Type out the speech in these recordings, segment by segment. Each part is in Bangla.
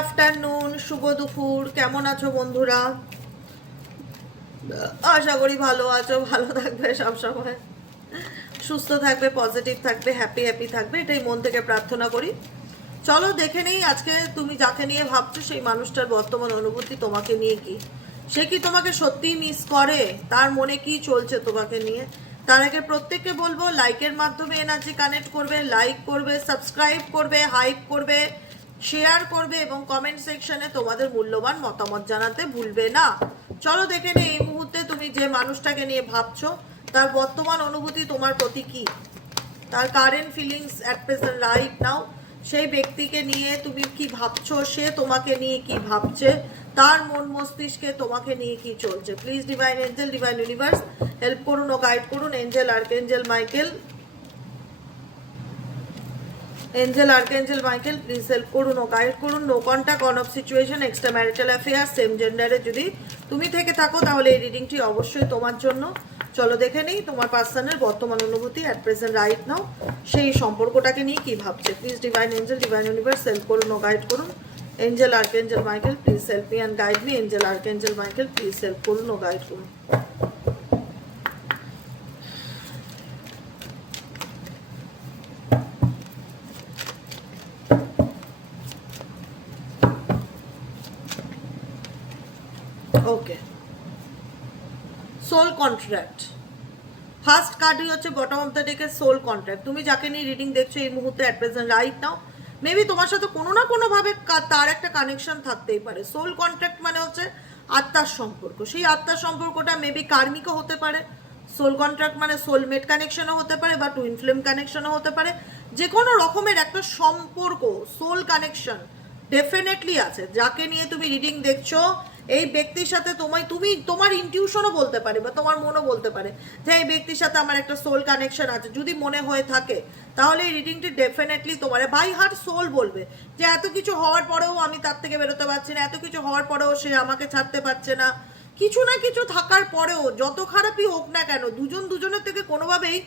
আফটারনুন, শুভ দুপুর। কেমন আছো বন্ধুরা? আশা করি ভালো আছো, ভালো থাকবে সবসময়, সুস্থ থাকবে, পজিটিভ থাকবে, হ্যাপি হ্যাপি থাকবে, এটাই মন থেকে প্রার্থনা করি। চলো দেখে নেই আজকে তুমি যাকে নিয়ে ভাবছো সেই মানুষটার বর্তমান অনুভূতি তোমাকে নিয়ে কি। সে কি তোমাকে সত্যিই মিস করে? তার মনে কি চলছে তোমাকে নিয়ে? তার আগে প্রত্যেককে বলবো লাইকের মাধ্যমে এনার্জি কানেক্ট করবে, লাইক করবে, সাবস্ক্রাইব করবে, হাইপ করবে, শেয়ার করবে এবং কমেন্ট সেকশনে তোমাদের মূল্যবান মতামত জানাতে ভুলবে না। চলো দেখে নে এই মুহূর্তে তুমি যে মানুষটাকে নিয়ে ভাবছো তার বর্তমান অনুভূতি তোমার প্রতি কি, তার current feelings at present right নাও। সেই ব্যক্তিকে নিয়ে তুমি কি ভাবছো, সে তোমাকে নিয়ে কি ভাবছে, তার মন মস্তিষ্কে তোমাকে নিয়ে কি চলছে। Please divine angel, divine universe help করুন ও গাইড করুন। Angel archangel Michael, angel archangel Michael please help করুন ও গাইড করুন। No contact, on off situation, extra marital affair, same জেন্ডারে যদি তুমি থেকে থাকো তাহলে এই রিডিংটি অবশ্যই তোমার জন্য। চলো দেখে নেই তোমার পার্সনের বর্তমান অনুভূতি অ্যাট প্রেজেন্ট রাইট নাও, সেই সম্পর্কটাকে নিয়ে কি ভাবছে। Please divine angel, divine universe help করুন ও গাইড করুন। Angel archangel Michael please help me and guide me. Angel archangel Michael please help করুন ও গাইড করুন। Okay, soul contract. ফার্স্ট কার্ডই হচ্ছে বটম অফ দ্য ডেকের সোল কন্ট্রাক্ট। তুমি যাকে নিয়ে রিডিং দেখছো এই মুহূর্তে at present right now, maybe তোমার সাথে কোনো না কোনোভাবে তার একটা কানেকশন থাকতেই পারে। সোল কন্ট্রাক্ট মানে হচ্ছে আত্মার সম্পর্ক। সেই আত্মার সম্পর্কটা মেবি কার্মিকও হতে পারে। সোল কন্ট্রাক্ট মানে সোলমেট কানেকশনও হতে পারে বা টুইন ফ্লেম কানেকশনও হতে পারে। যে কোনো রকমের একটা সম্পর্ক, সোল কানেকশন ডেফিনেটলি আছে। যাকে নিয়ে তুমি রিডিং দেখছো এই ব্যক্তির সাথে তুমি তোমার ইনটিউশনও বলতে পারে বা তোমার মনও বলতে পারে যে এই ব্যক্তির সাথে আমার একটা সোল কানেকশন আছে। যদি মনে হয়ে থাকে তাহলে এই রিডিংটি ডেফিনেটলি তোমার বাই হার্ট সোল বলবে যে এত কিছু হওয়ার পরেও আমি তার থেকে বেরোতে পারছি না, এত কিছু হওয়ার পরেও সে আমাকে ছাড়তে পারছে না। কিছু না কিছু থাকার পরেও যত খারাপই হোক না কেন দুজন দুজনের থেকে কোনোভাবেই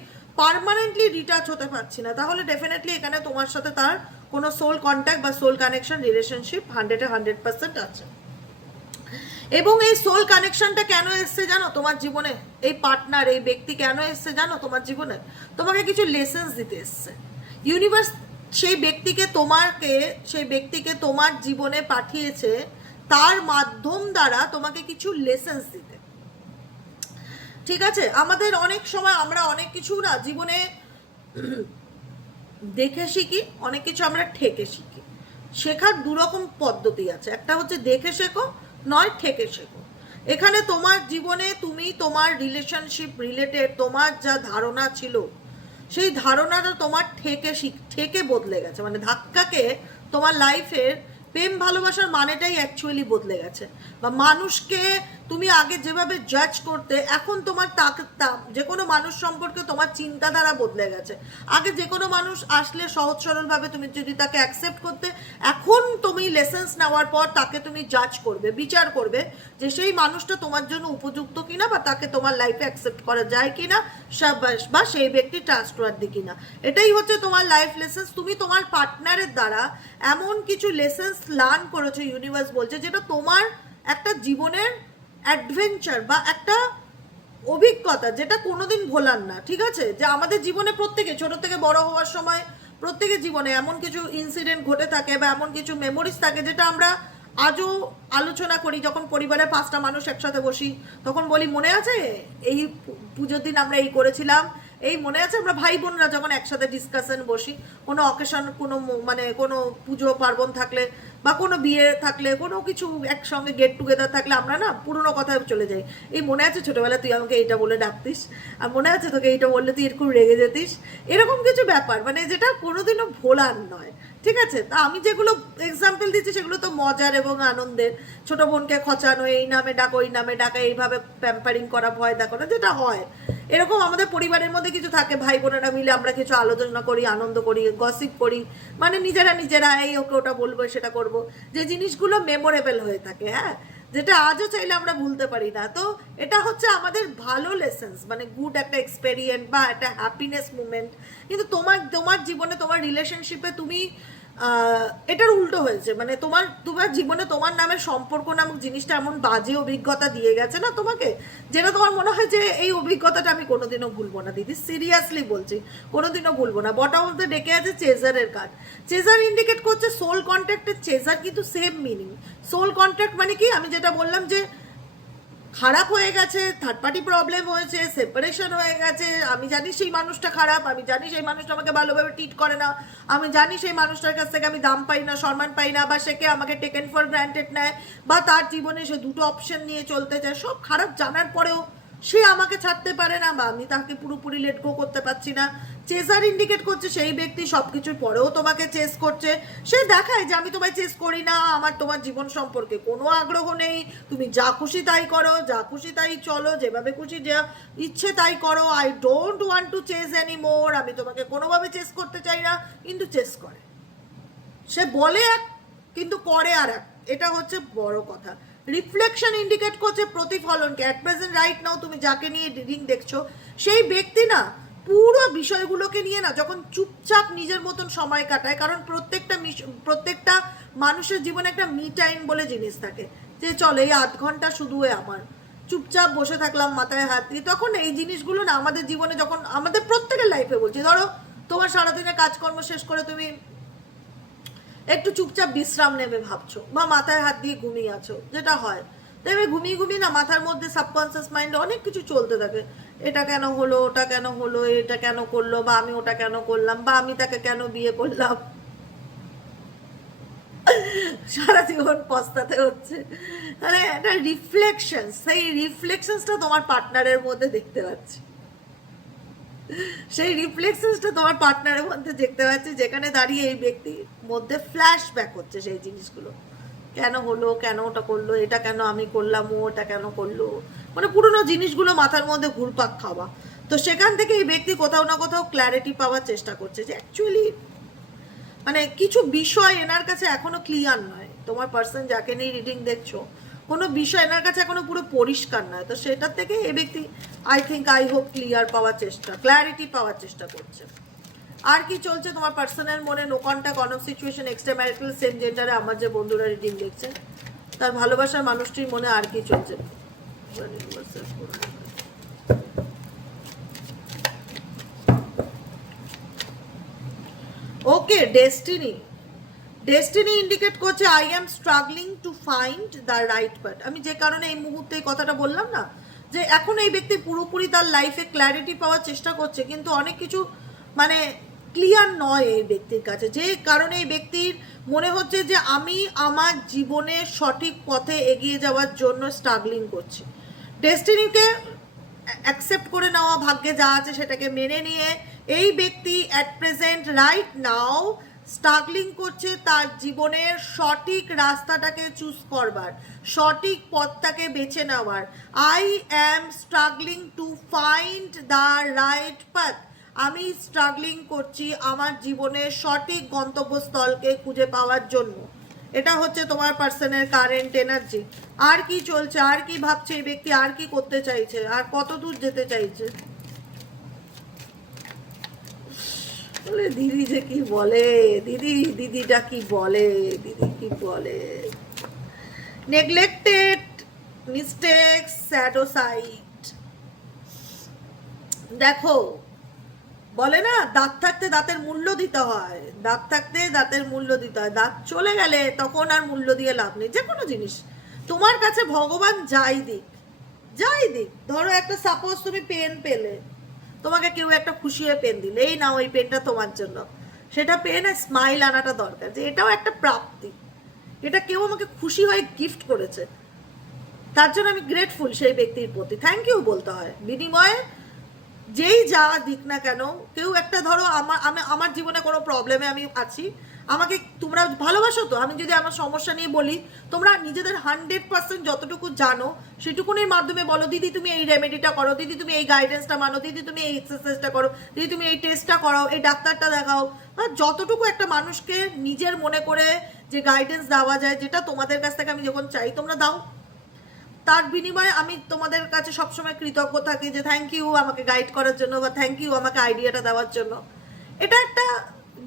পার্মানেন্টলি ডিটাচ হতে পারছি না, তাহলে ডেফিনেটলি এখানে তোমার সাথে তার কোনো সোল কন্ট্যাক্ট বা সোল কানেকশন রিলেশনশিপ 100% আছে। এবং এই সোল কানেকশনটা কেন এসছে জানো তোমার জীবনে? এই পার্টনার, এই ব্যক্তি কেন এসছে জানো তোমার জীবনে? তোমাকে কিছু লেসেন্স দিতে এসছে ইউনিভার্স। সেই ব্যক্তিকে তোমার জীবনে পাঠিয়েছে তার মাধ্যম দ্বারা তোমাকে কিছু লেসেন্স দিতে। ঠিক আছে, আমাদের অনেক সময় আমরা অনেক কিছু না জীবনে দেখে শিখি, অনেক কিছু আমরা ঠেকে শিখি। শেখার দুরকম পদ্ধতি আছে, একটা হচ্ছে দেখে শেখো, নয় ঠেকে শেখো। এখানে তোমার জীবনে তুমি তোমার রিলেশনশিপ রিলেটেড তোমার যা ধারণা ছিল সেই ধারণাটা তোমার ঠেকে বদলে গেছে। মানে ধাক্কাকে তোমার লাইফের প্রেম ভালোবাসার মানেটাই অ্যাকচুয়ালি বদলে গেছে। বা মানুষকে তুমি আগে যেভাবে জাজ করতে এখন তোমার যে কোনো মানুষ সম্পর্কে তোমার চিন্তাধারা বদলে গেছে। আগে যে কোনো মানুষ আসলে সহজ সরলভাবে তুমি যদি তাকে অ্যাকসেপ্ট করতে, এখন তুমি লেসেন্স নেওয়ার পর তাকে তুমি জাজ করবে, বিচার করবে যে সেই মানুষটা তোমার জন্য উপযুক্ত কিনা বা তাকে তোমার লাইফে অ্যাকসেপ্ট করা যায় কিনা, বা সেই ব্যক্তি ট্রাস্টওয়ার্দি কিনা। এটাই হচ্ছে তোমার লাইফ লেসেন্স। তুমি তোমার পার্টনারের দ্বারা এমন কিছু লেসেন্স লার্ন করেছো, ইউনিভার্স বলছে, যেটা তোমার একটা জীবনের অ্যাডভেঞ্চার বা একটা অভিজ্ঞতা যেটা কোনোদিন ভোলার না। ঠিক আছে, যে আমাদের জীবনে প্রত্যেকে ছোট থেকে বড় হওয়ার সময় প্রত্যেকের জীবনে এমন কিছু ইনসিডেন্ট ঘটে থাকে বা এমন কিছু মেমোরিজ থাকে যেটা আমরা আজও আলোচনা করি। যখন পরিবারের 5টা মানুষ একসাথে বসি তখন বলি মনে আছে এই পুজোর দিন আমরা এই করেছিলাম, এই মনে আছে। আমরা ভাই বোনরা যখন একসাথে ডিসকাশন বসি, কোনো অকেশন, কোনো মানে কোনো পুজো পার্বণ থাকলে বা কোনো বিয়ে থাকলে, কোনো কিছু একসঙ্গে গেট টুগেদার থাকলে আমরা না পুরনো কথায় চলে যাই। এই মনে আছে ছোটোবেলা তুই আমাকে এইটা বলে ডাকতিস, আর মনে আছে তোকে এইটা বললে তুই এরকম রেগে যেতিস, এরকম কিছু ব্যাপার মানে যেটা কোনোদিনও ভোলার নয়। ঠিক আছে, তা আমি যেগুলো এক্সাম্পল দিচ্ছি সেগুলো তো মজার এবং আনন্দের। ছোট বোনকে খচানো, এই নামে ডাকা, ওই নামে ডাকা, এইভাবে প্যাম্পারিং করা, ভয় দেখানো, যেটা হয় এরকম আমাদের পরিবারের মধ্যে কিছু থাকে। ভাই বোনেরা মিলে আমরা কিছু আলোচনা করি, আনন্দ করি, গসিপ করি, মানে নিজেরা এই ওকে ওটা বলবো, সেটা করব, যে জিনিসগুলো মেমোরেবল হয়ে থাকে। হ্যাঁ, যেটা আজও চাইলে আমরা ভুলতে পারি না। তো এটা হচ্ছে আমাদের ভালো লেসেন্স, মানে গুড একটা এক্সপেরিয়েন্স বা একটা হ্যাপিনেস মুমেন্ট। কিন্তু তোমার জীবনে তোমার রিলেশনশিপে তুমি এটার উল্টো হয়েছে, মানে তোমার জীবনে তোমার নামের সম্পর্ক নামক জিনিসটা এমন বাজে অভিজ্ঞতা দিয়ে গেছে না তোমাকে, যেটা তোমার মনে হয় যে এই অভিজ্ঞতাটা আমি কোনোদিনও ভুলবো না। দিদি সিরিয়াসলি বলছি, কোনোদিনও ভুলবো না। বটম অফ দ্য ডেকে আছে চেজারের কার্ড। চেজার ইন্ডিকেট করছে সোল কন্ট্যাক্টের। চেজার কিন্তু সেম মিনিং। সোল কন্ট্যাক্ট মানে কি, আমি যেটা বললাম যে খারাপ হয়ে গেছে, থার্ড পার্টি প্রবলেম হয়েছে, সেপারেশন হয়ে গেছে, আমি জানি সেই মানুষটা খারাপ, আমি জানি সেই মানুষটা আমাকে ভালোভাবে ট্রিট করে না, আমি জানি সেই মানুষটার কাছ থেকে আমি দাম পাই না, সম্মান পাই না, বা সে আমাকে টেকেন ফর গ্রান্টেড নেয়, বা তার জীবনে সে দুটো অপশন নিয়ে চলতে চায়, সব খারাপ জানার পরেও সে আমাকে ছাড়তে পারে না, বা আমি তাকে পুরোপুরি লেট গো করতে পারছি না। চেজার ইন্ডিকেট করছে সেই ব্যক্তি সব কিছুর পরেও তোমাকে চেস করছে। সে দেখায় যে আমি তোমায় চেস করি না, আমার তোমার জীবন সম্পর্কে কোনো আগ্রহ নেই, তুমি যা খুশি তাই করো, যা খুশি তাই চলো, যেভাবে খুশি যা ইচ্ছে তাই করো, I don't want to chase any more, আমি তোমাকে কোনোভাবে চেস করতে চাই না, কিন্তু চেস করে। সে বলে এক কিন্তু করে আর এক, এটা হচ্ছে বড় কথা। রিফ্লেকশন ইন্ডিকেট করছে প্রতিফলনকে। অ্যাট প্রেজেন্ট রাইট নাও তুমি যাকে নিয়ে রিডিং দেখছো, সেই ব্যক্তি না পুরো বিষয়গুলোকে নিয়ে না যখন চুপচাপ নিজের মতন সময় কাটায়, কারণ প্রত্যেকটা মানুষের জীবনে একটা মি টাইম বলে জিনিস থাকে, যে চলে এই আধ ঘন্টা শুধু আমার চুপচাপ বসে থাকলাম মাথায় হাত দিয়ে, তখন এই জিনিসগুলো না আমাদের জীবনে, যখন আমাদের প্রত্যেকের লাইফে বলছি, ধরো তোমার সারাদিনের কাজকর্ম শেষ করে তুমি একটু চুপচাপ বিশ্রাম নেবে ভাবছো, বা মাথায় হাত দিয়ে ঘুমিয়ে আছো, যেটা হয় দেখবে ঘুমিয়ে ঘুমিয়ে না মাথার মধ্যে সাবকনসিয়াস মাইন্ডে অনেক কিছু চলতে থাকে। এটা কেন হলো, ওটা কেন হলো, এটা কেন করলো, বা আমি ওটা কেন করলাম, বা আমি তাকে কেন বিয়ে করলাম, সারা জীবন পস্তাতে হচ্ছে। মানে একটা রিফ্লেকশন, সেই রিফ্লেকশনসটা তোমার পার্টনারের মধ্যে দেখতে পাচ্ছি, সেই রিফ্লেকশনসটা তোমার পার্টনারের মধ্যে দেখতে পাচ্ছি, যেখানে দাঁড়িয়ে এই ব্যক্তির মধ্যে ফ্ল্যাশব্যাক হচ্ছে সেই জিনিসগুলো, কেন হলো, কেন ওটা করলো, এটা কেন আমি করলাম, ও ওটা কেন করলো, মানে পুরোনো জিনিসগুলো মাথার মধ্যে ঘুরপাক খাওয়া। তো সেখান থেকে এই ব্যক্তি কোথাও না কোথাও ক্ল্যারিটি পাওয়ার চেষ্টা করছে, যে অ্যাকচুয়ালি মানে কিছু বিষয় এনার কাছে এখনো ক্লিয়ার নয়। তোমার পার্সন যাকে নিয়ে রিডিং দেখছো, কোনো বিষয় এনার কাছে এখনো পুরো পরিষ্কার নয়। তো সেটার থেকে এই ব্যক্তি আই হোপ ক্লিয়ার পাওয়ার চেষ্টা, ক্ল্যারিটি পাওয়ার চেষ্টা করছে। আর কি চলছে তোমার পার্সনের মনে? No contact, on off situation, extra marital, same জেন্ডারে আমার যে বন্ধুরা রিডিং দেখছে, তার ভালোবাসার মানুষটির মনে আর কি চলছে? ওকে, ডেস্টিনি ইন্ডিকেট করছে I am struggling to find the right part. আমি যে কারণে এই মুহূর্তে এই কথাটা বললাম না, যে এখন এই ব্যক্তি পুরোপুরি তার লাইফে ক্ল্যারিটি পাওয়ার চেষ্টা করছে, কিন্তু অনেক কিছু মানে ক্লিয়ার নয় এই ব্যক্তির কাছে, যে কারণে এই ব্যক্তির মনে হচ্ছে যে আমি আমার জীবনে সঠিক পথে এগিয়ে যাওয়ার জন্য স্ট্রাগলিং করছি। ডেস্টিনিকে অ্যাকসেপ্ট করে নেওয়া, ভাগ্যে যা আছে সেটাকে মেনে নিয়ে এই ব্যক্তি at present right now struggling করছে তার জীবনের সঠিক রাস্তাটাকে চুজ করবার, সঠিক পথটাকে বেছে নেওয়ার। I am struggling to find the right path. আমি স্ট্রাগলিং করছি আমার জীবনের সঠিক গন্তব্যস্থলকে খুঁজে পাওয়ার জন্য। এটা হচ্ছে তোমার পার্সনের কারেন্ট এনার্জি। আর কি চলছে, আর কি ভাবছে এই ব্যক্তি, আর কি করতে চাইছে, আর কত দূর যেতে চাইছে? বলে দিদি যে কি বলে, দিদিটা কি বলে, দিদি কি বলে? Neglected, mistakes, shadow side. দেখো বলে না, দাঁত থাকতে দাঁতের মূল্য দিতে হয়, দাঁত থাকতে দাঁতের মূল্য দিতে হয়। দাঁত চলে গেলে তখন আর মূল্য দিয়ে লাভ নেই। যে কোনো জিনিস তোমার কাছে ভগবান যাই দিক, ধরো একটা সাপোজ তুমি পেন পেলে, তোমাকে কেউ একটা খুশি হয়ে পেন দিলে, এই নাও এই পেনটা তোমার জন্য, সেটা পেন স্মাইল আনাটা দরকার, যে এটাও একটা প্রাপ্তি, এটা কেউ আমাকে খুশি হয়ে গিফট করেছে, তার জন্য আমি গ্রেটফুল সেই ব্যক্তির প্রতি, থ্যাংক ইউ বলতে হয়। বিনিময়ে যেই যা দিক না কেন, কেউ একটা ধরো আমার জীবনে কোনো প্রবলেমে আমি আছি, আমাকে তোমরা ভালোবাসো, তো আমি যদি আমার সমস্যা নিয়ে বলি, তোমরা নিজেদের 100% যতটুকু জানো সেটুকুনির মাধ্যমে বলো, দিদি তুমি এই রেমেডিটা করো, দিদি তুমি এই গাইডেন্সটা মানো, দিদি তুমি এই এক্সারসাইজটা করো, দিদি তুমি এই টেস্টটা করাও, এই ডাক্তারটা দেখাও, বা যতটুকু একটা মানুষকে নিজের মনে করে যে গাইডেন্স দেওয়া যায়, যেটা তোমাদের কাছ থেকে আমি যখন চাই তোমরা দাও, তার বিনিময়ে আমি তোমাদের কাছে সবসময় কৃতজ্ঞ থাকি, যে থ্যাংক ইউ আমাকে গাইড করার জন্য, বা থ্যাংক ইউ আমাকে আইডিয়াটা দেওয়ার জন্য। এটা একটা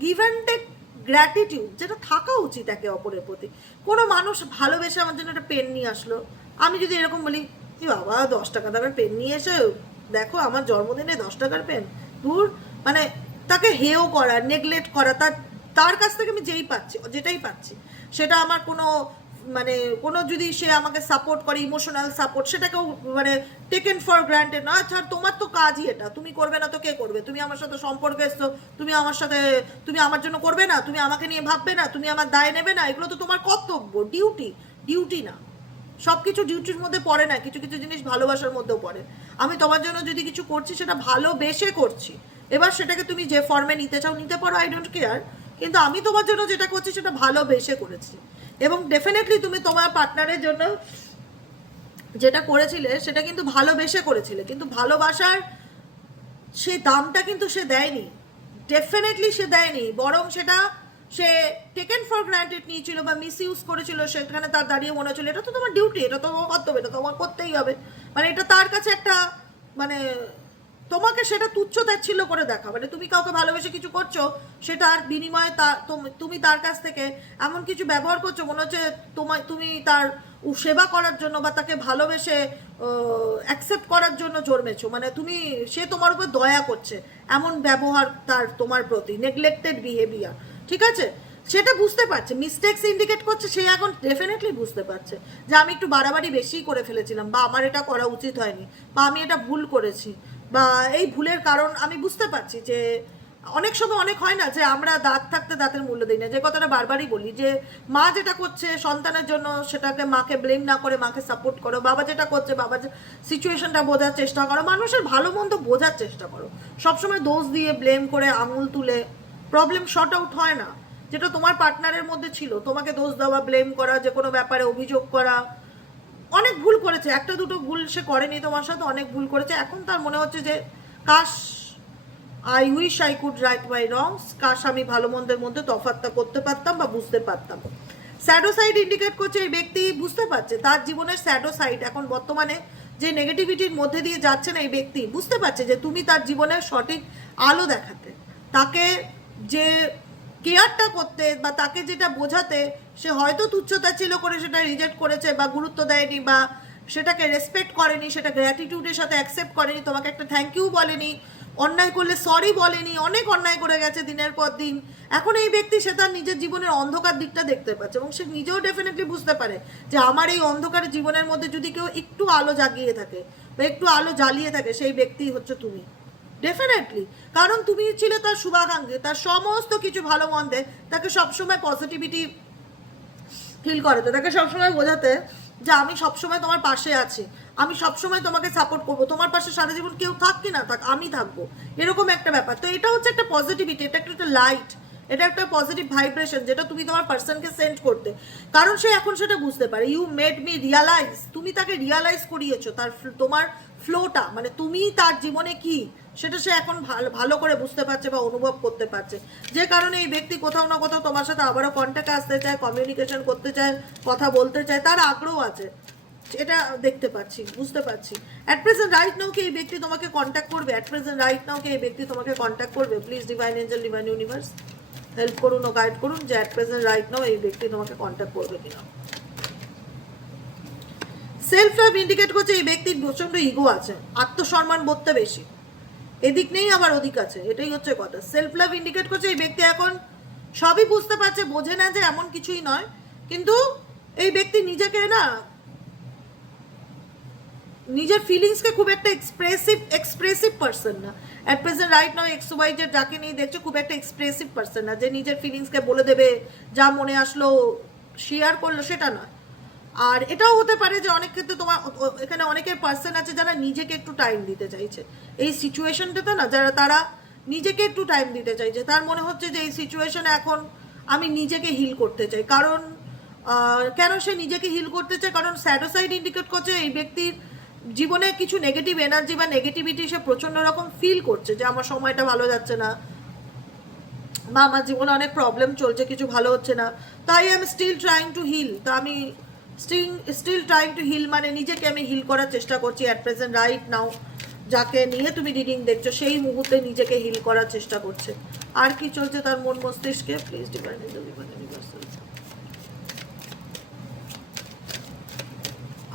গিভ অ্যান্ড টেক গ্র্যাটিটিউড যেটা থাকা উচিত একে অপরের প্রতি। কোনো মানুষ ভালোবেসে আমার জন্য একটা পেন নিয়ে আসলো, আমি যদি এরকম বলি কি বাবা 10 টাকা দামের পেন নিয়ে এসে দেখো আমার জন্মদিনে 10 টাকার পেন, দূর, মানে তাকে হেও করা, নেগলেক্ট করা, তার কাছ থেকে আমি যেটাই পাচ্ছি সেটা আমার কোনো মানে কোনো যদি সে আমাকে সাপোর্ট করে, ইমোশনাল সাপোর্ট, সেটাকেও মানে টেকেন ফর গ্রান্টেড না। আচ্ছা তোমার তো কাজই এটা, তুমি করবে না তো কে করবে? তুমি আমার সাথে সম্পর্কে এসছো, তুমি আমার জন্য করবে না, তুমি আমাকে নিয়ে ভাববে না, তুমি আমার দায় নেবে না, এগুলো তো তোমার কর্তব্য, ডিউটি না। সব কিছু ডিউটির মধ্যে পড়ে না, কিছু কিছু জিনিস ভালোবাসার মধ্যেও পড়ে। আমি তোমার জন্য যদি কিছু করছি সেটা ভালোবেসে করছি, এবার সেটাকে তুমি যে ফর্মে নিতে চাও নিতে পারো, আই ডোন্ট কেয়ার, কিন্তু আমি তোমার জন্য যেটা করছি সেটা ভালোবেসে করেছি। এবং ডেফিনেটলি তুমি তোমার পার্টনারের জন্য যেটা করেছিলে সেটা কিন্তু ভালোবেসে করেছিলে, কিন্তু ভালোবাসার সেই দামটা কিন্তু সে দেয়নি, ডেফিনেটলি সে দেয়নি, বরং সেটা সে টেকেন ফর গ্রান্টেড নিয়েছিল বা মিস ইউজ করেছিল। সেখানে তার দাঁড়িয়ে মনে হচ্ছিল এটা তো তোমার ডিউটি, এটা তো তোমার কর্তব্য, এটা তোমার করতেই হবে, মানে এটা তার কাছে একটা মানে তোমাকে সেটা তুচ্ছ তাচ্ছিল্য করে দেখা, মানে তুমি কাউকে ভালোবেসে কিছু করছো সেটার বিনিময়ে তুমি তার কাছ থেকে এমন কিছু ব্যবহার করছো মনে হচ্ছে তুমি তার সেবা করার জন্য বা তাকে ভালোবেসে অ্যাকসেপ্ট করার জন্য জন্মেছো, মানে সে তোমার উপর দয়া করছে, এমন ব্যবহার তোমার প্রতি, নেগলেক্টেড বিহেভিয়ার, ঠিক আছে? সেটা বুঝতে পারছে, মিস্টেক্স ইন্ডিকেট করছে, সে এখন ডেফিনেটলি বুঝতে পারছে যে আমি একটু বাড়াবাড়ি বেশি করে ফেলেছিলাম, বা আমার এটা করা উচিত হয়নি, বা আমি এটা ভুল করেছি, বা এই ভুলের কারণ আমি বুঝতে পারছি। যে অনেক সময় অনেক হয় না যে আমরা দাঁত থাকতে দাঁতের মূল্য দিই না, যে কথাটা বারবারই বলি, যে মা যেটা করছে সন্তানের জন্য সেটাকে মাকে ব্লেম না করে মাকে সাপোর্ট করো, বাবা যেটা করছে বাবা সিচুয়েশনটা বোঝার চেষ্টা করো, মানুষের ভালো মন্দ বোঝার চেষ্টা করো। সবসময় দোষ দিয়ে ব্লেম করে আঙুল তুলে প্রবলেম শর্ট আউট হয় না। যেটা তোমার পার্টনারের মধ্যে ছিল, তোমাকে দোষ দেওয়া, ব্লেম করা, যে কোনো ব্যাপারে অভিযোগ করা, অনেক ভুল করেছে, একটা দুটো ভুল সে করেনি তোমার সাথে, অনেক ভুল করেছে। এখন তার মনে হচ্ছে যে কাশ I wish I could right my wrongs, কাশ আমি ভালো মন্দের মধ্যে তফাৎটা করতে পারতাম বা বুঝতে পারতাম। স্যাডো সাইড ইন্ডিকেট করছে এই ব্যক্তি বুঝতে পারছে তার জীবনের স্যাডো সাইড, এখন বর্তমানে যে নেগেটিভিটির মধ্যে দিয়ে যাচ্ছে না এই ব্যক্তি বুঝতে পারছে যে তুমি তার জীবনের সঠিক আলো দেখাতে, তাকে যে কেয়ারটা করতে বা তাকে যেটা বোঝাতে সে হয়তো তুচ্ছতা ছিল করে সেটা রিজেক্ট করেছে বা গুরুত্ব দেয়নি বা সেটাকে রেসপেক্ট করেনি, সেটা গ্র্যাটিটিউডের সাথে অ্যাকসেপ্ট করেনি, তোমাকে একটা থ্যাংক ইউ বলেনি, অন্যায় করলে সরি বলেনি, অনেক অন্যায় করে গেছে দিনের পর দিন। এখন এই ব্যক্তি সে তার নিজের জীবনের অন্ধকার দিকটা দেখতে পাচ্ছে এবং সে নিজেও ডেফিনেটলি বুঝতে পারে যে আমার এই অন্ধকার জীবনের মধ্যে যদি কেউ একটু আলো জাগিয়ে থাকে বা একটু আলো জ্বালিয়ে থাকে সেই ব্যক্তি হচ্ছে তুমি, ডেফিনেটলি। কারণ তুমি ছিলে তার শুভাকাঙ্ক্ষী, তার সমস্ত কিছু ভালো মন্দে তাকে সবসময় পজিটিভিটি ফিল করাতে, তাকে সবসময় বোঝাতে যে আমি সবসময় তোমার পাশে আছি, আমি সবসময় তোমাকে সাপোর্ট করবো, তোমার পাশে সারা জীবন কেউ থাক কি না থাক আমি থাকবো, এরকম একটা ব্যাপার। তো এটা হচ্ছে একটা পজিটিভিটি, এটা একটা লাইট, এটা একটা পজিটিভ ভাইব্রেশন যেটা তুমি তোমার পার্সনকে সেন্ড করতে, কারণ সে এখন সেটা বুঝতে পারে। ইউ মেড মি রিয়ালাইজ, তুমি তাকে রিয়ালাইজ করিয়েছো তোমার ফ্লোটা, মানে তুমি তার জীবনে কি সেটা সে এখন ভালো করে বুঝতে পারছে বা অনুভব করতে পারছে, যে কারণে এই ব্যক্তি কোথাও না কোথাও তোমার সাথে আবারও কন্ট্যাক্টে আসতে চায়, কমিউনিকেশন করতে চায়, কথা বলতে চায়, তার আগ্রহ আছে, এটা দেখতে পাচ্ছি, বুঝতে পারছি। অ্যাট প্রেজেন্ট রাইট নাও কি এই ব্যক্তি তোমাকে কন্ট্যাক্ট করবে? অ্যাট প্রেজেন্ট রাইট নাও কি এই ব্যক্তি তোমাকে কন্ট্যাক্ট করবে? Please divine angel, divine universe help করুন ও গাইড করুন যে অ্যাট প্রেজেন্ট রাইট নাও এই ব্যক্তি তোমাকে কন্ট্যাক্ট করবে কিনা। সেলফ লাভ ইন্ডিকেট করছে এই ব্যক্তির প্রচন্ড ইগো আছে, আত্মসম্মান বোধটা বেশি, এদিক নেই আবার ওদিক আছে, এটাই হচ্ছে কথা। সেলফ লাভ ইন্ডিকেট করছে এই ব্যক্তি এখন সবই বুঝতে পারছে, বোঝে না যে এমন কিছুই নয়, কিন্তু এই ব্যক্তি নিজেকে না, নিজের ফিলিংসকে খুব একটা এক্সপ্রেসিভ পার্সন না। At present right now X Y Z যাকে নিয়ে দেখছো খুব একটা এক্সপ্রেসিভ পার্সন না, যে নিজের ফিলিংসকে বলে দেবে, যা মনে আসলো শেয়ার করলো, সেটা নয়। আর এটাও হতে পারে যে অনেক ক্ষেত্রে তোমার এখানে অনেকের পার্সন আছে যারা নিজেকে একটু টাইম দিতে চাইছে এই সিচুয়েশনটাতে, না যারা তারা নিজেকে একটু টাইম দিতে চাইছে, তার মনে হচ্ছে যে এই সিচুয়েশনে এখন আমি নিজেকে হিল করতে চাই। কারণ কেন সে নিজেকে হিল করতে চায়? কারণ স্যাডো সাইড ইন্ডিকেট করছে এই ব্যক্তির জীবনে কিছু নেগেটিভ এনার্জি বা নেগেটিভিটি সে প্রচণ্ড রকম ফিল করছে, যে আমার সময়টা ভালো যাচ্ছে না বা আমার জীবনে অনেক প্রবলেম চলছে, কিছু ভালো হচ্ছে না, তাই আমি স্টিল ট্রাইং টু হিল। তো আমি স্টিল ট্রাইং টু হিল মানে নিজেকে আমি হিল করার চেষ্টা করছি অ্যাট প্রেজেন্ট রাইট নাও। যাকে নিয়ে তুমি রিডিং দেখছো সেই মুহূর্তে নিজেকে হিল করার চেষ্টা করছে। আর কি চলছে তার মন মস্তিষ্কে? প্লিজ ডিভাইন ইউনিভার্সাল,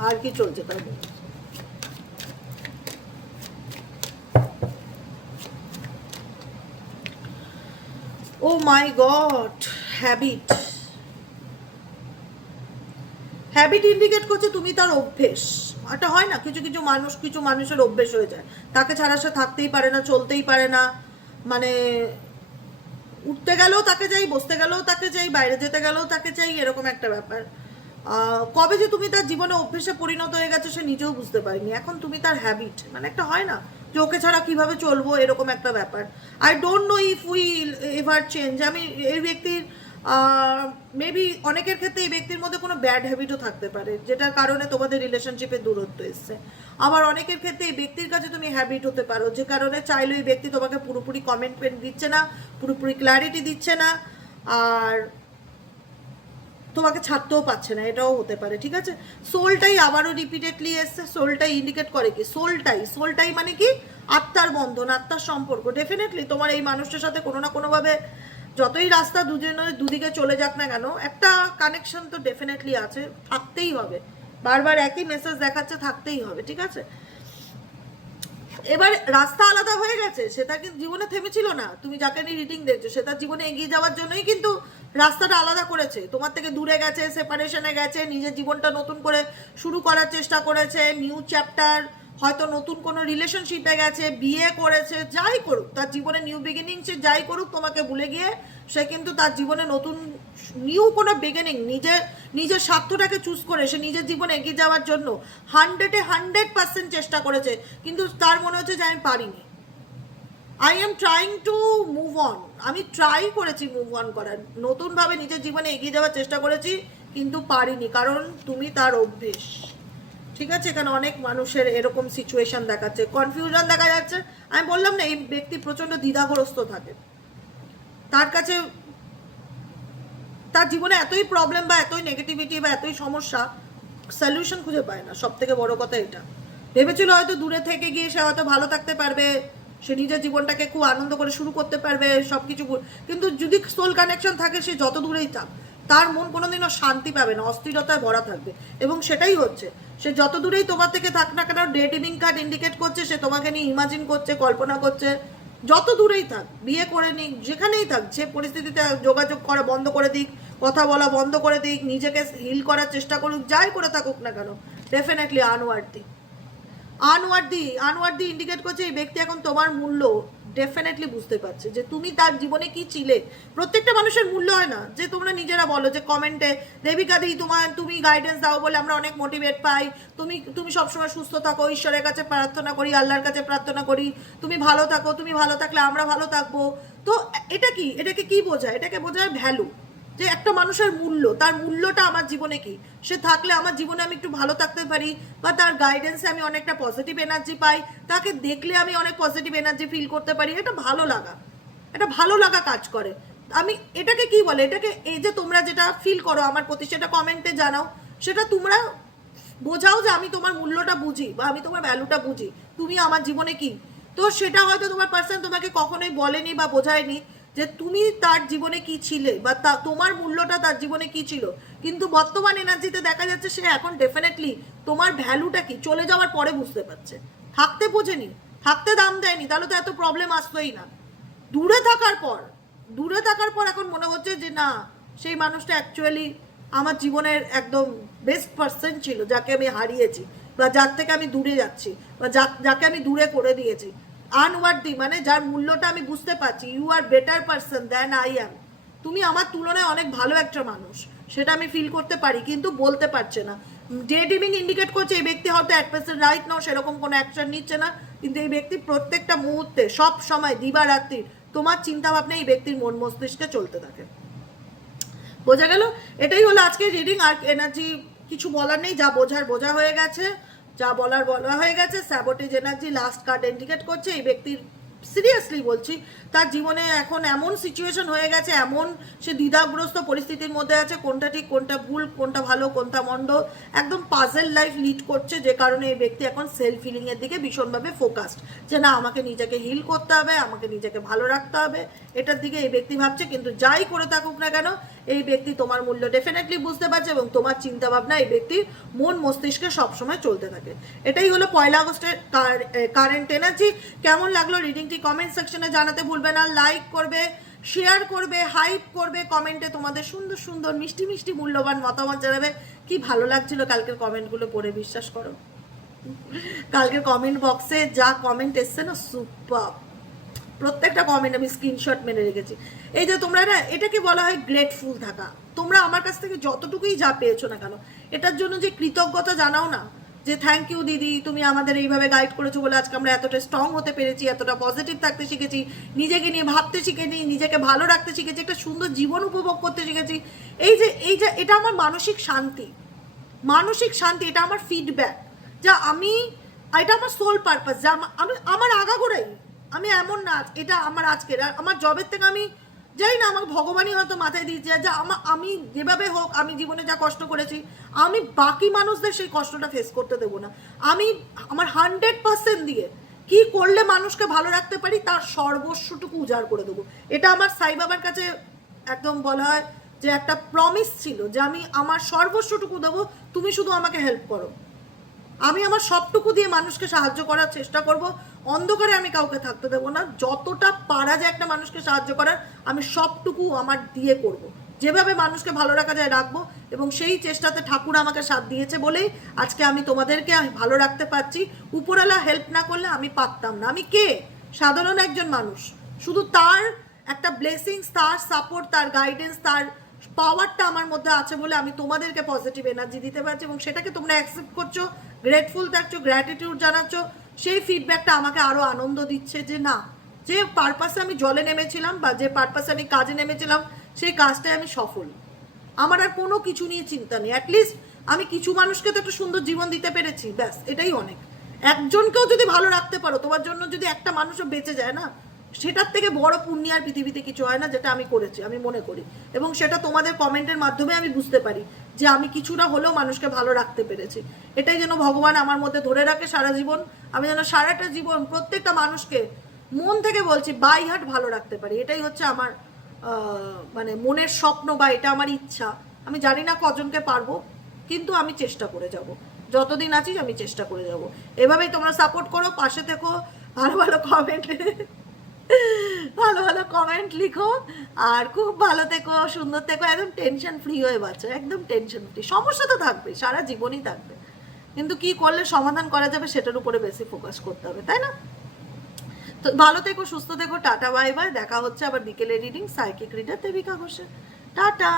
আর কি চলছে তার মন? ও মাই গড, হ্যাবিট। হ্যাবিট ইন্ডিকেট করছে তুমি তার অভ্যেস। এটা হয় না, কিছু কিছু মানুষ, কিছু মানুষের অভ্যেস হয়ে যায়, তাকে ছাড়া সে থাকতেই পারে না, চলতেই পারে না। মানে উঠতে গেলেও তাকে চাই, বসতে গেলেও তাকে চাই, বাইরে যেতে গেলেও তাকে চাই, এরকম একটা ব্যাপার। কবে যে তুমি তার জীবনে অভ্যেসে পরিণত হয়ে গেছো সে নিজেও বুঝতে পারেনি, এখন তুমি তার হ্যাবিট। মানে একটা হয় না যে ওকে ছাড়া কিভাবে চলবো, এরকম একটা ব্যাপার। I don't know if will ever change. আমি এই ব্যক্তির মেবি অনেকের ক্ষেত্রে এই ব্যক্তির মধ্যে কোনো ব্যাড হ্যাবিটও থাকতে পারে, যেটার কারণে তোমাদের রিলেশনশিপে দূরত্ব এসছে। আবার অনেকের ক্ষেত্রে এই ব্যক্তির কাছে তুমি হ্যাবিট হতে পারো, যে কারণে চাইলেও এই ব্যক্তি তোমাকে পুরোপুরি কমিটমেন্ট দিচ্ছে না, পুরোপুরি ক্ল্যারিটি দিচ্ছে না, আর তোমাকে ছাড়তেও পারছে না, এটাও হতে পারে। ঠিক আছে, সোলটাই আবারও রিপিটেডলি এসছে। সোলটাই ইন্ডিকেট করে কি? সোলটাই মানে কি? আত্মার বন্ধন, আত্মার সম্পর্ক। ডেফিনেটলি তোমার এই মানুষটার সাথে কোনো না কোনোভাবে, যতই রাস্তা দুদিকে চলে যাক না কেন, একটা কানেকশন তো ডেফিনেটলি আছে, থাকতেই হবে। বারবার একই মেসেজ দেখাচ্ছে, থাকতেই হবে। ঠিক আছে, এবার রাস্তা আলাদা হয়ে গেছে, সেটা কিন্তু জীবনে থেমেছিল না। তুমি যাকে নিয়ে রিডিং দেখছো সে তার জীবনে এগিয়ে যাওয়ার জন্যই কিন্তু রাস্তাটা আলাদা করেছে, তোমার থেকে দূরে গেছে, সেপারেশনে গেছে, নিজের জীবনটা নতুন করে শুরু করার চেষ্টা করেছে, নিউ চ্যাপ্টার, হয়তো নতুন কোনো রিলেশনশিপে গেছে, বিয়ে করেছে, যাই করুক তার জীবনে নিউ বিগিনিং, সে যাই করুক তোমাকে ভুলে গিয়ে সে কিন্তু তার জীবনে নতুন নিউ কোনো বিগিনিং, নিজের স্বার্থটাকে চুজ করে সে নিজের জীবনে এগিয়ে যাওয়ার জন্য 100% চেষ্টা করেছে, কিন্তু তার মনে হচ্ছে যে আমি পারিনি। I am trying to move on. আমি ট্রাই করেছি মুভ অন করার, নতুনভাবে নিজের জীবনে এগিয়ে যাওয়ার চেষ্টা করেছি, কিন্তু পারিনি, কারণ তুমি তার অভ্যেস। ঠিক আছে, এখানে অনেক মানুষের এরকম সিচুয়েশন দেখাচ্ছে, কনফিউশন দেখা যাচ্ছে। আমি বললাম না, এই ব্যক্তি প্রচণ্ড দ্বিধাগ্রস্ত থাকে, তার কাছে তার জীবনে এতই প্রবলেম বা এতই নেগেটিভিটি বা এতই সমস্যা, সলিউশন খুঁজে পায় না। সব থেকে বড় কথা এটা, ভেবেছিল হয়তো দূরে থেকে গিয়ে সে হয়তো ভালো থাকতে পারবে, সে নিজের জীবনটাকে খুব আনন্দ করে শুরু করতে পারবে সব কিছু, কিন্তু যদি সোল কানেকশন থাকে সে যত দূরেই থাক তার মন কোনোদিনও শান্তি পাবে না, অস্থিরতায় ভরা থাকবে। এবং সেটাই হচ্ছে, সে যত দূরেই তোমার থেকে থাক না কেন, ডে ড্রিমিং কার্ড ইন্ডিকেট করছে সে তোমাকে নিয়ে ইমাজিন করছে, কল্পনা করছে। যত দূরেই থাক, বিয়ে করে নিক, যেখানেই থাক, যে পরিস্থিতিতে যোগাযোগ করা বন্ধ করে দিক, কথা বলা বন্ধ করে দিক, নিজেকে হিল করার চেষ্টা করুক, যাই করে থাকুক না কেন, ডেফিনেটলি আনওয়ার্ডি ইন্ডিকেট করছে এই ব্যক্তি এখন তোমার মূল্য ডেফিনেটলি বুঝতে পারছে, যে তুমি তার জীবনে কি ছিলে। প্রত্যেকটা মানুষের মূল্য হয় না, যে তোমরা নিজেরা বলো যে কমেন্টে, দেবিকা দি তুমি গাইডেন্স দাও বলে আমরা অনেক মোটিভেট পাই, তুমি সবসময় সুস্থ থাকো, ঈশ্বরের কাছে প্রার্থনা করি, আল্লাহর কাছে প্রার্থনা করি, তুমি ভালো থাকো, তুমি ভালো থাকলে আমরা ভালো থাকবো। তো এটাকে কি বোঝায়? এটাকে বোঝায় ভ্যালু, যে একটা মানুষের মূল্য, তার মূল্যটা আমার জীবনে কি, সে থাকলে আমার জীবনে আমি একটু ভালো থাকতে পারি, বা তার গাইডেন্সে আমি অনেকটা পজিটিভ এনার্জি পাই, তাকে দেখলে আমি অনেক পজিটিভ এনার্জি ফিল করতে পারি, এটা ভালো লাগা কাজ করে। আমি এটাকে কি বলে, এটাকে এই যে তোমরা যেটা ফিল করো আমার প্রতি, সেটা কমেন্টে জানাও, সেটা তোমরা বোঝাও যে আমি তোমার মূল্যটা বুঝি, বা আমি তোমার ভ্যালুটা বুঝি, তুমি আমার জীবনে কি। তো সেটা হয়তো তোমার পার্সন তোমাকে কখনোই বলেনি বা বোঝায়নি যে তুমি তার জীবনে কি ছিলে, বা তোমার মূল্যটা তার জীবনে কি ছিল, কিন্তু বর্তমান এনার্জিতে দেখা যাচ্ছে সে এখন ডেফিনেটলি তোমার ভ্যালুটা কি চলে যাওয়ার পরে বুঝতে পারছে। থাকতে বোঝেনি, থাকতে দাম দেয়নি, তাহলে তো এত প্রবলেম আসতোই না। দূরে থাকার পর এখন মনে হচ্ছে যে না, সেই মানুষটা অ্যাকচুয়ালি আমার জীবনের একদম বেস্ট পার্সন ছিল, যাকে আমি হারিয়েছি, বা যার থেকে আমি দূরে যাচ্ছি, বা যাকে আমি দূরে করে দিয়েছি। আনওয়ার্ডি মানে যার মূল্যটা আমি বুঝতে পারছি, you are better person than I am, তুমি আমার তুলনায় অনেক ভালো একটা মানুষ, সেটা আমি ফিল করতে পারি, কিন্তু বলতে পারছে না। ডে ড্রিমিং ইন্ডিকেট করছে এই ব্যক্তি হয়তো 1% রাইট নাও সেরকম কোনো অ্যাকশন নিচ্ছে না, কিন্তু এই ব্যক্তি প্রত্যেকটা মুহূর্তে, সব সময়, দিবারাত্রি তোমার চিন্তা ভাবনা এই ব্যক্তির মন মস্তিষ্কে চলতে থাকে। বোঝা গেল? এটাই হলো আজকে রিডিং। আর এনার্জি কিছু বলার নেই, যা বোঝা হয়ে গেছে, যা বলা হয়ে গেছে। Sabotage energy last card indicate করছে এই ব্যক্তির সিরিয়াসলি বলছি, তার জীবনে এখন এমন সিচুয়েশন হয়ে গেছে, এমন সে দ্বিধাগ্রস্ত পরিস্থিতির মধ্যে আছে, কোনটা ঠিক কোনটা ভুল, কোনটা ভালো কোনটা মন্দ, একদম পাজেল লাইফ লিড করছে, যে কারণে এই ব্যক্তি এখন সেলফ হিলিংয়ের দিকে ভীষণভাবে ফোকাসড, যে না আমাকে নিজেকে হিল করতে হবে, আমাকে নিজেকে ভালো রাখতে হবে, এটার দিকে এই ব্যক্তি ভাবছে। কিন্তু যাই করে থাকুক না কেন, এই ব্যক্তি তোমার মূল্য ডেফিনেটলি বুঝতে পারছে এবং তোমার চিন্তাভাবনা এই ব্যক্তির মন মস্তিষ্কে সবসময় চলতে থাকে। এটাই হলো 1 আগস্টের কারেন্ট এনার্জি। কেমন লাগলো রিডিংটি কমেন্ট সেকশনে জানাতে ভুলবে না। লাইক করবে, শেয়ার করবে, হাইপ করবে, কমেন্টে তোমাদের সুন্দর সুন্দর মিষ্টি মিষ্টি মূল্যবান মতামত জানাবে। কি ভালো লাগছিল কালকের কমেন্টগুলো পড়ে, বিশ্বাস করো কালকের কমেন্ট বক্সে যা কমেন্ট এসছে না, সুপার। প্রত্যেকটা কমেন্ট আমি স্ক্রিনশট মেরে রেখেছি। এই যে তোমরা না, এটাকে বলা হয় গ্রেটফুল থাকা। তোমরা আমার কাছ থেকে যতটুকুই যা পেয়েছো না কেন, এটার জন্য যে কৃতজ্ঞতা জানাও না, যে থ্যাংক ইউ দিদি, তুমি আমাদের এইভাবে গাইড করেছো বলে আজকে আমরা এতটা স্ট্রং হতে পেরেছি, এতটা পজিটিভ থাকতে শিখেছি, নিজেকে নিয়ে ভাবতে শিখেছি, নিজেকে ভালো রাখতে শিখেছি, একটা সুন্দর জীবন উপভোগ করতে শিখেছি। এই যে এটা আমার মানসিক শান্তি, এটা আমার ফিডব্যাক, যা আমি, এটা আমার সোল পারপাস, যা আমি আমার আগাগোড়াই, আমি এমন না, এটা আমার আজকের, আমার জবের থেকে আমি জানি না, আমাকে ভগবানই হয়তো মাথায় দিয়েছে, যে আমি যেভাবে হোক, আমি জীবনে যা কষ্ট করেছি, আমি বাকি মানুষদের সেই কষ্টটা ফেস করতে দেবো না। আমি আমার 100% দিয়ে কি করলে মানুষকে ভালো রাখতে পারি তার সর্বস্বটুকু উজাড় করে দেবো। এটা আমার সাই বাবার কাছে একদম বলা হয় যে একটা প্রমিস ছিল, যে আমি আমার সর্বস্বটুকু দেবো, তুমি শুধু আমাকে হেল্প করো। আমি আমার সবটুকু দিয়ে মানুষকে সাহায্য করার চেষ্টা করব, অন্ধকারে আমি কাউকে থাকতে দেবো না। যতটা পারা যায় একটা মানুষকে সাহায্য করার, আমি সবটুকু আমার দিয়ে করব, যেভাবে মানুষকে ভালো রাখা যায় রাখবো। এবং সেই চেষ্টাতে ঠাকুর আমাকে সাথ দিয়েছে বলেই আজকে আমি তোমাদেরকে ভালো রাখতে পারছি। উপরওয়ালা হেল্প না করলে আমি পারতাম না। আমি কে? সাধারণ একজন মানুষ। শুধু তার একটা ব্লেসিংস, তার সাপোর্ট, তার গাইডেন্স, তার পাওয়ারটা আমার মধ্যে আছে বলে আমি তোমাদেরকে পজিটিভ এনার্জি দিতে পারছি, এবং সেটাকে তোমরা অ্যাকসেপ্ট করছো, গ্রেটফুল থাকছো, গ্র্যাটিটিউড জানাচ্ছ। সেই ফিডব্যাকটা আমাকে আরও আনন্দ দিচ্ছে, যে না, যে পারপাসে আমি জলে নেমেছিলাম বা যে পারপাসে আমি কাজে নেমেছিলাম, সেই কাজটায় আমি সফল। আমার আর কোনো কিছু নিয়ে চিন্তা নেই। অ্যাটলিস্ট আমি কিছু মানুষকে তো একটা সুন্দর জীবন দিতে পেরেছি, ব্যাস এটাই অনেক। একজনকেও যদি ভালো রাখতে পারো, তোমার জন্য যদি একটা মানুষও বেঁচে যায় না, সেটার থেকে বড় পুণ্য আর পৃথিবীতে কিছু হয় না, যেটা আমি করেছি, আমি মনে করি। এবং সেটা তোমাদের কমেন্টের মাধ্যমে আমি বুঝতে পারি যে আমি কিছুটা হলেও মানুষকে ভালো রাখতে পেরেছি। এটাই যেন ভগবান আমার মধ্যে ধরে রাখে সারা জীবন। আমি যেন সারাটা জীবন প্রত্যেকটা মানুষকে মন থেকে বলছি বাই হার্ট ভালো রাখতে পারি। এটাই হচ্ছে আমার মানে মনের স্বপ্ন, বা এটা আমার ইচ্ছা। আমি জানি না কজনকে পারবো, কিন্তু আমি চেষ্টা করে যাব। যতদিন আছি আমি চেষ্টা করে যাব। এভাবেই তোমরা সাপোর্ট করো, পাশে থেকো, ভালো ভালো কমেন্ট লিখো, আর খুব ভালো থেকো, সুন্দর থেকো, একদম টেনশন ফ্রি হয়ে বাঁচো, একদম টেনশন ফ্রি। সমস্যা তো থাকবে, সারা জীবনই থাকবে, কিন্তু কি করলে সমাধান করা যাবে সেটার উপরে বেশি ফোকাস করতে হবে, তাই না? তো ভালো থেকো, সুস্থ থেকো, টাটা বাই বাই। দেখা হচ্ছে আবার বিকেলে রিডিং সাইকিক রিডার দেবিকা ঘোষের। টাটা।